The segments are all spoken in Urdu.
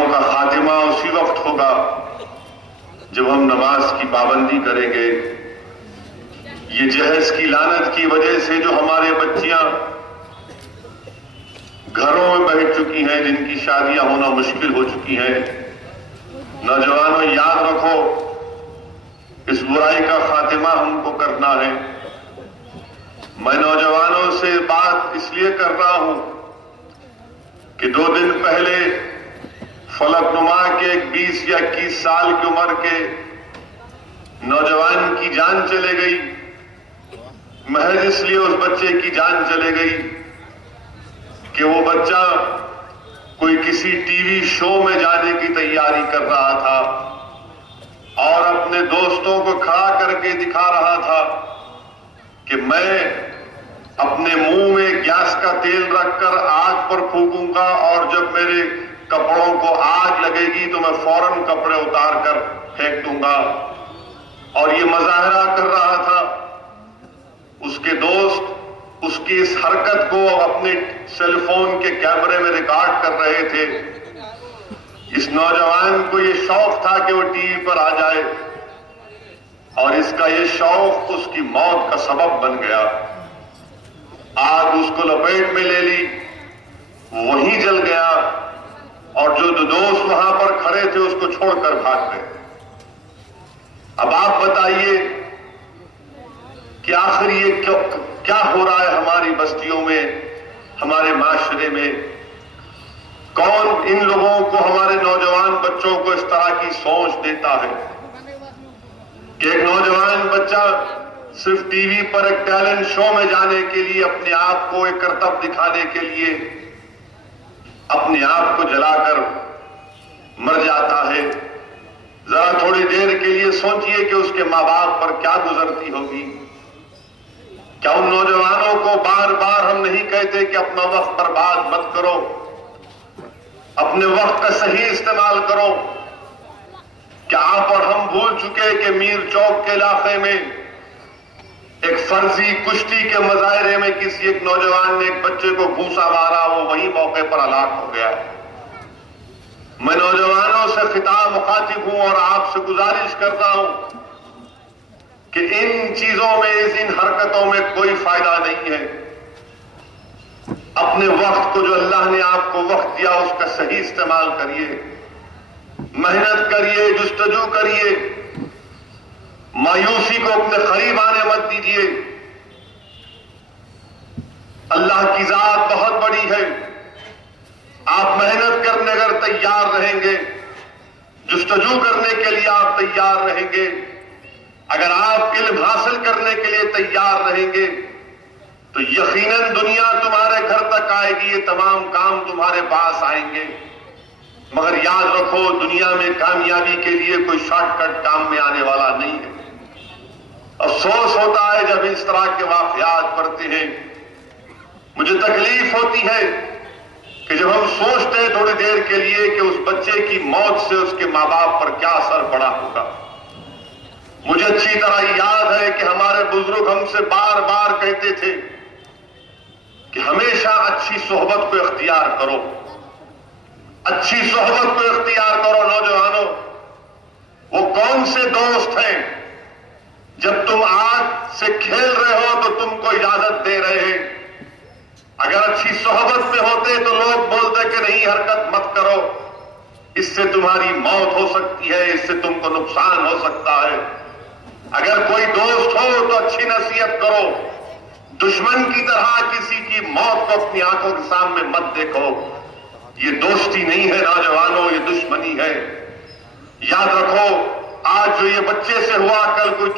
برائیوں کا خاتمہ اسی وقت ہوگا جب ہم نماز کی پابندی کریں گے۔ یہ جہیز کی لعنت کی وجہ سے جو ہمارے بچیاں گھروں میں بیٹھ چکی ہیں، جن کی شادیاں ہونا مشکل ہو چکی ہیں، نوجوانوں یاد رکھو اس برائی کا خاتمہ ہم کو کرنا ہے۔ میں نوجوانوں سے بات اس لیے کر رہا ہوں کہ 2 دن پہلے فلک نما کے ایک 20 یا 21 سال کی عمر کے نوجوان کی جان چلے گئی، محض اس لیے اس بچے کی جان چلے گئی کہ وہ بچہ کوئی کسی ٹی وی شو میں جانے کی تیاری کر رہا تھا اور اپنے دوستوں کو کھڑا کر کے دکھا رہا تھا کہ میں اپنے منہ میں گیس کا تیل رکھ کر آگ پر پھونکوں گا اور جب میرے کپڑوں کو آگ لگے گی تو میں فوراً کپڑے اتار کر پھینک دوں گا، اور یہ مظاہرہ کر رہا تھا۔ اس کے دوست اس کی اس حرکت کو اپنے سیل فون کے کیمرے میں ریکارڈ کر رہے تھے۔ اس نوجوان کو یہ شوق تھا کہ وہ ٹی وی پر آ جائے، اور اس کا یہ شوق اس کی موت کا سبب بن گیا۔ آگ اس کو لپیٹ میں لے لی، وہیں جل گیا، اور جو 2 دوست وہاں پر کھڑے تھے اس کو چھوڑ کر بھاگ گئے۔ اب آپ بتائیے کہ آخر یہ کیا ہو رہا ہے ہماری بستیوں میں، ہمارے معاشرے میں؟ کون ان لوگوں کو، ہمارے نوجوان بچوں کو اس طرح کی سوچ دیتا ہے کہ ایک نوجوان بچہ صرف ٹی وی پر ایک ٹیلنٹ شو میں جانے کے لیے، اپنے آپ کو ایک کرتب دکھانے کے لیے اپنے آپ کو جلا کر مر جاتا ہے؟ ذرا تھوڑی دیر کے لیے سوچئے کہ اس کے ماں باپ پر کیا گزرتی ہوگی۔ کیا ان نوجوانوں کو بار بار ہم نہیں کہتے کہ اپنا وقت برباد مت کرو، اپنے وقت کا صحیح استعمال کرو؟ کیا آپ اور ہم بھول چکے کہ میر چوک کے علاقے میں ایک فرضی کشتی کے مظاہرے میں کسی ایک نوجوان نے ایک بچے کو گھوسا مارا، وہ وہی موقع پر ہلاک ہو گیا؟ میں نوجوانوں سے خطاب مخاطب ہوں اور آپ سے گزارش کرتا ہوں کہ ان چیزوں میں، ان حرکتوں میں کوئی فائدہ نہیں ہے۔ اپنے وقت کو، جو اللہ نے آپ کو وقت دیا، اس کا صحیح استعمال کریے، محنت کریے، جستجو کریے، مایوسی کو اپنے قریب آنے مت دیجیے۔ اللہ کی ذات بہت بڑی ہے، آپ محنت کرنے اگر تیار رہیں گے، جستجو کرنے کے لیے آپ تیار رہیں گے، اگر آپ علم حاصل کرنے کے لیے تیار رہیں گے تو یقیناً دنیا تمہارے گھر تک آئے گی، یہ تمام کام تمہارے پاس آئیں گے۔ مگر یاد رکھو، دنیا میں کامیابی کے لیے کوئی شارٹ کٹ کام میں آنے والا نہیں ہے۔ افسوس ہوتا ہے جب اس طرح کے واقعات پڑھتے ہیں، مجھے تکلیف ہوتی ہے کہ جب ہم سوچتے ہیں تھوڑی دیر کے لیے کہ اس بچے کی موت سے اس کے ماں باپ پر کیا اثر پڑا ہوگا۔ مجھے اچھی طرح یاد ہے کہ ہمارے بزرگ ہم سے بار بار کہتے تھے کہ ہمیشہ اچھی صحبت کو اختیار کرو، اچھی صحبت کو اختیار کرو۔ نوجوانوں، وہ کون سے دوست ہیں جب تم آگ سے کھیل رہے ہو تو تم کو اجازت دے رہے ہیں؟ اگر اچھی صحبت میں ہوتے تو لوگ بولتے کہ نہیں، حرکت مت کرو، اس سے تمہاری موت ہو سکتی ہے، اس سے تم کو نقصان ہو سکتا ہے۔ اگر کوئی دوست ہو تو اچھی نصیحت کرو، دشمن کی طرح کسی کی موت کو اپنی آنکھوں کے سامنے مت دیکھو۔ یہ دوستی نہیں ہے نوجوانوں، یہ دشمنی ہے۔ یاد رکھو، آج جو یہ بچے سے ہوا، کل کوئی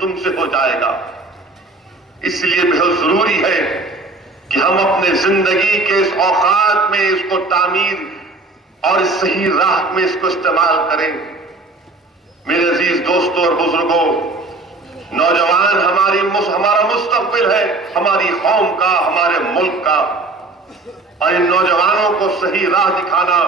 تم سے ہو جائے گا۔ اس لیے بہت ضروری ہے کہ ہم اپنے زندگی کے اس اوقات میں اس کو تعمیر اور اس صحیح راہ میں اس کو استعمال کریں۔ میرے عزیز دوستوں اور بزرگوں، نوجوان ہمارا مستقبل ہے، ہماری قوم کا، ہمارے ملک کا، اور ان نوجوانوں کو صحیح راہ دکھانا،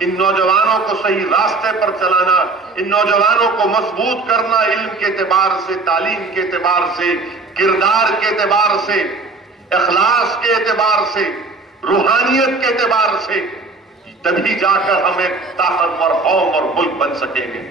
ان نوجوانوں کو صحیح راستے پر چلانا، ان نوجوانوں کو مضبوط کرنا، علم کے اعتبار سے، تعلیم کے اعتبار سے، کردار کے اعتبار سے، اخلاص کے اعتبار سے، روحانیت کے اعتبار سے، تبھی جا کر ہم ایک طاقتور قوم اور ملک بن سکیں گے.